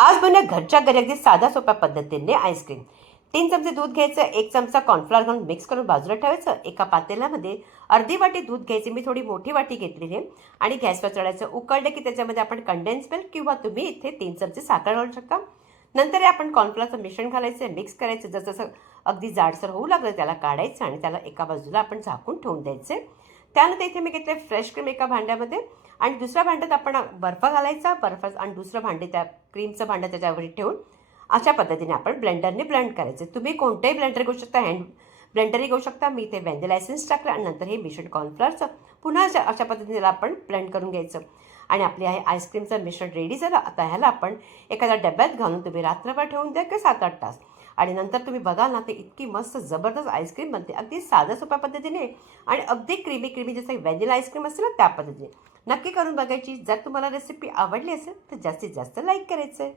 आज बनवूया घरच्या घरी अगदी साध्या सोप्या पद्धतीने आईस्क्रीम. 3 चमचे दूध घ्यायचं, 1 चमचा कॉर्नफ्लॉवर घालून मिक्स करून बाजूला ठेवायचं. एका पातेल्यामध्ये अर्धी वाटी दूध घ्यायची, मी थोडी मोठी वाटी घेतलेली आहे, आणि गॅसवर चढायचं. उकळलं की त्याच्यामध्ये आपण कंडेन्स मिल्क किंवा तुम्ही इथे 3 चमचे साखर घालू शकता. नंतर आपण कॉर्नफ्लॉवरचं मिश्रण घालायचं, मिक्स करायचं. जसं जसं अगदी जाडसर होऊ लागलं त्याला काढायचं आणि त्याला एका बाजूला आपण झाकून ठेवून द्यायचे. त्यानंतर इथे मी घेतले फ्रेश क्रीम एका भांड्यामध्ये, आणि दुसऱ्या भांड्यात आपण बर्फ घालायचा. बर्फ आणि दुसरं भांडे त्या क्रीमचं भांडं त्याच्यावर ठेवून अशा पद्धतीने आपण ब्लेंडरने ब्लेंड करायचे. तुम्ही कोणतेही ब्लेंडर घेऊ शकता, हँड ब्लेंडरही घेऊ शकता. मी इथे व्हॅनिला एसेन्स टाकलं आणि नंतर हे मिश्रण कॉर्नफ्लॉवरचं पुन्हा अशा पद्धतीने त्याला आपण ब्लेंड करून घ्यायचं. आणि आपले आहे आईस्क्रीमचं मिश्रण रेडी झालं. आता ह्याला आपण एखाद्या डब्यात घालून तुम्ही रात्रभर ठेवून द्या किंवा 7-8 तास, आणि नंतर तुम्ही बघाल ना, ते इतकी मस्त जबरदस्त आईस्क्रीम बनते अगदी साध्या सोप्या पद्धतीने, आणि अगदी क्रीमी क्रीमी जसं व्हॅनिला आईस्क्रीम असते ना त्या पद्धतीने. नक्की करून बघायची. जर तुम्हाला रेसिपी आवडली असेल तर जास्तीत जास्त लाईक करायचं आहे.